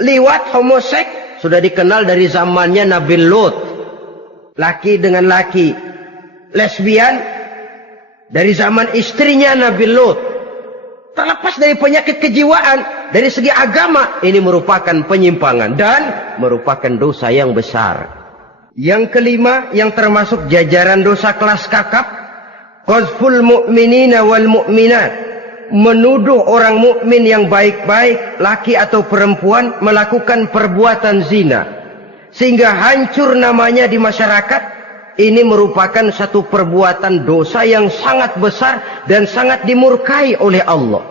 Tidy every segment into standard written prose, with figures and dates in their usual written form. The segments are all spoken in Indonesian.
Liwat, homoseks sudah dikenal dari zamannya Nabi Lut. Laki dengan laki. Lesbian dari zaman istrinya Nabi Lut. Terlepas dari penyakit kejiwaan, dari segi agama, ini merupakan penyimpangan dan merupakan dosa yang besar. Yang kelima, yang termasuk jajaran dosa kelas kakap, qazful mu'minina wal mu'minat, menuduh orang mukmin yang baik-baik, laki atau perempuan, melakukan perbuatan zina sehingga hancur namanya di masyarakat. Ini merupakan satu perbuatan dosa yang sangat besar dan sangat dimurkai oleh Allah.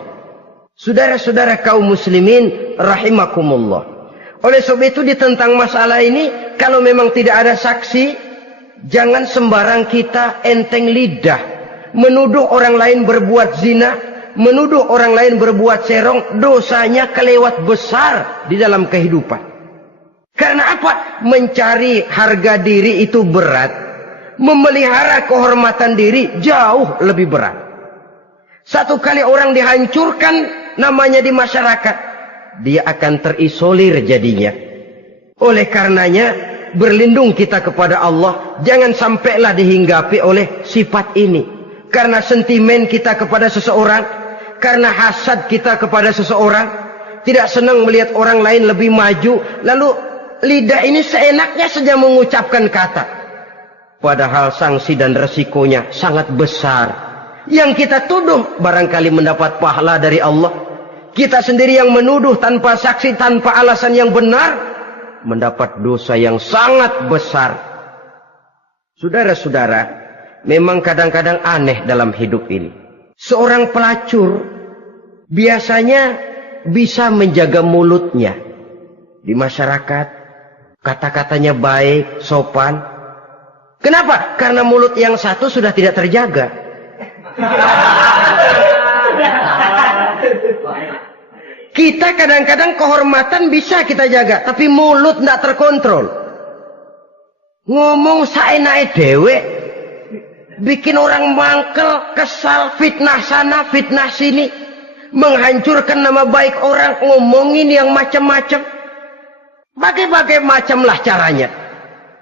Saudara-saudara kaum muslimin rahimakumullah. Oleh sebab itu tentang masalah ini, kalau memang tidak ada saksi, jangan sembarang kita enteng lidah menuduh orang lain berbuat zina, menuduh orang lain berbuat serong. Dosanya kelewat besar di dalam kehidupan. Karena apa? Mencari harga diri itu berat. Memelihara kehormatan diri jauh lebih berat. Satu kali orang dihancurkan namanya di masyarakat, dia akan terisolir jadinya. Oleh karenanya, berlindung kita kepada Allah, jangan sampailah dihinggapi oleh sifat ini. Karena sentimen kita kepada seseorang, karena hasad kita kepada seseorang, tidak senang melihat orang lain lebih maju, lalu lidah ini seenaknya saja mengucapkan kata. Padahal sanksi dan resikonya sangat besar. Yang kita tuduh barangkali mendapat pahala dari Allah. Kita sendiri yang menuduh tanpa saksi, tanpa alasan yang benar, mendapat dosa yang sangat besar. Saudara-saudara, memang kadang-kadang aneh dalam hidup ini. Seorang pelacur biasanya bisa menjaga mulutnya di masyarakat. Kata-katanya baik, sopan. Kenapa? Karena mulut yang satu sudah tidak terjaga. Kita kadang-kadang kehormatan bisa kita jaga, tapi mulut tidak terkontrol. Ngomong saenake dhewe, bikin orang mangkel, kesal, fitnah sana, fitnah sini, menghancurkan nama baik orang, ngomongin yang macam-macam. Bagai-bagai macamlah caranya.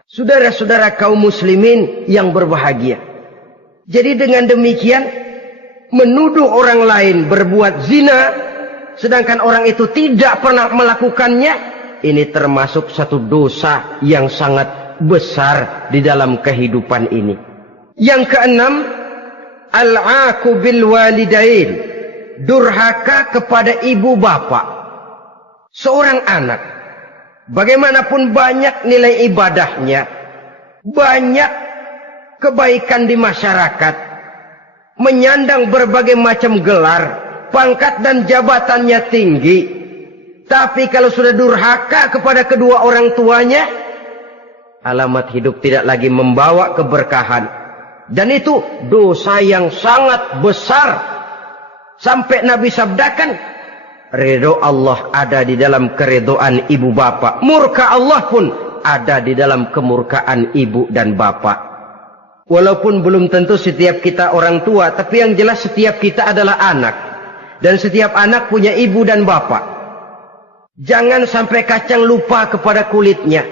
Saudara-saudara kaum muslimin yang berbahagia. Jadi dengan demikian, menuduh orang lain berbuat zina, sedangkan orang itu tidak pernah melakukannya, ini termasuk satu dosa yang sangat besar di dalam kehidupan ini. Yang keenam, al-'aqu bil walidain, durhaka kepada ibu bapak. Seorang anak, bagaimanapun banyak nilai ibadahnya, banyak kebaikan di masyarakat, menyandang berbagai macam gelar, pangkat dan jabatannya tinggi, tapi kalau sudah durhaka kepada kedua orang tuanya, alamat hidup tidak lagi membawa keberkahan. Dan itu dosa yang sangat besar. Sampai Nabi sabdakan, ridho Allah ada di dalam keridhaan ibu bapak. Murka Allah pun ada di dalam kemurkaan ibu dan bapak. Walaupun belum tentu setiap kita orang tua, tapi yang jelas setiap kita adalah anak. Dan setiap anak punya ibu dan bapak. Jangan sampai kacang lupa kepada kulitnya.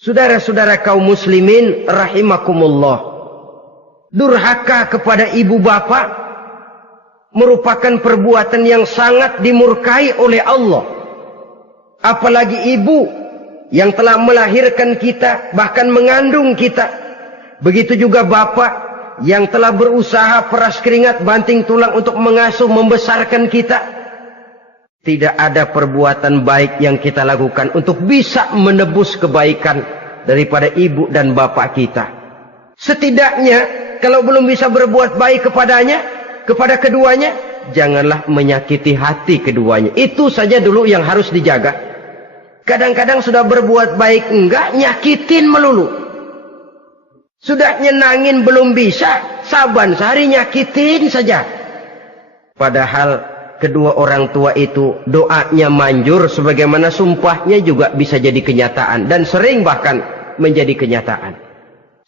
Saudara-saudara kaum muslimin rahimakumullah. Durhaka kepada ibu bapak merupakan perbuatan yang sangat dimurkai oleh Allah. Apalagi ibu yang telah melahirkan kita, bahkan mengandung kita. Begitu juga bapak yang telah berusaha peras keringat banting tulang untuk mengasuh membesarkan kita. Tidak ada perbuatan baik yang kita lakukan untuk bisa menebus kebaikan daripada ibu dan bapak kita. Setidaknya kalau belum bisa berbuat baik kepadanya, kepada keduanya, janganlah menyakiti hati keduanya. Itu saja dulu yang harus dijaga. Kadang-kadang sudah berbuat baik enggak, nyakitin melulu. Sudah nyenangin belum bisa, saban sehari nyakitin saja. Padahal kedua orang tua itu doanya manjur, sebagaimana sumpahnya juga bisa jadi kenyataan. Dan sering bahkan menjadi kenyataan.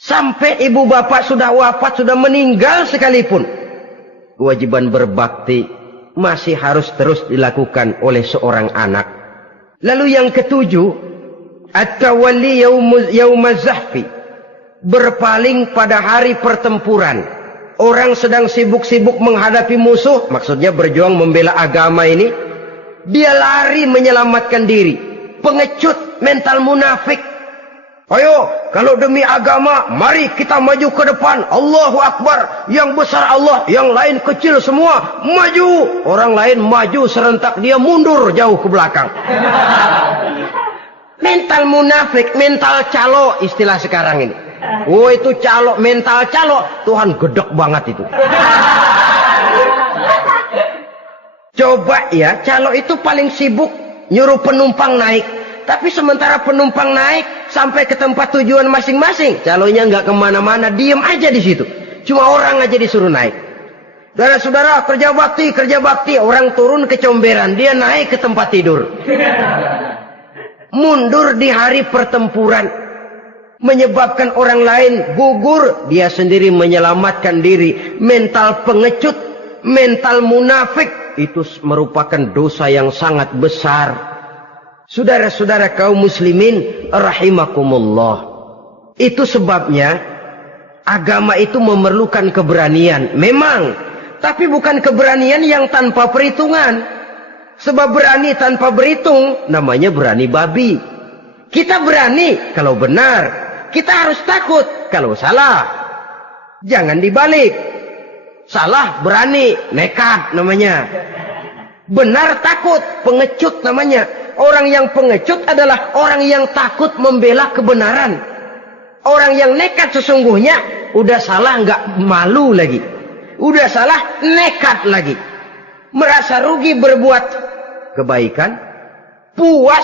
Sampai ibu bapak sudah wafat, sudah meninggal sekalipun, kewajiban berbakti masih harus terus dilakukan oleh seorang anak. Lalu yang ketujuh, at-tawalli yaumaz zahfi, berpaling pada hari pertempuran. Orang sedang sibuk-sibuk menghadapi musuh, maksudnya berjuang membela agama ini, dia lari menyelamatkan diri. Pengecut, mental munafik. Ayo, kalau demi agama, mari kita maju ke depan. Allahu Akbar. Yang besar Allah, yang lain kecil semua. Maju. Orang lain maju serentak, dia mundur jauh ke belakang. Mental munafik, mental calo, istilah sekarang ini. Oh, itu calo, mental calo. Tuhan gedek banget itu. Coba ya, calo itu paling sibuk nyuruh penumpang naik. Tapi sementara penumpang naik sampai ke tempat tujuan masing-masing, calonya nggak kemana-mana, diem aja di situ. Cuma orang aja disuruh naik. Saudara-saudara, kerja bakti, orang turun ke comberan, dia naik ke tempat tidur. Mundur di hari pertempuran, menyebabkan orang lain gugur, dia sendiri menyelamatkan diri. Mental pengecut, mental munafik, itu merupakan dosa yang sangat besar. Saudara-saudara kaum muslimin rahimakumullah. Itu sebabnya agama itu memerlukan keberanian. Memang, tapi bukan keberanian yang tanpa perhitungan. Sebab berani tanpa berhitung namanya berani babi. Kita berani kalau benar, kita harus takut kalau salah. Jangan dibalik. Salah berani, nekat namanya. Benar takut, pengecut namanya. Orang yang pengecut adalah orang yang takut membela kebenaran. Orang yang nekat sesungguhnya udah salah nggak malu lagi. Udah salah nekat lagi. Merasa rugi berbuat kebaikan, puas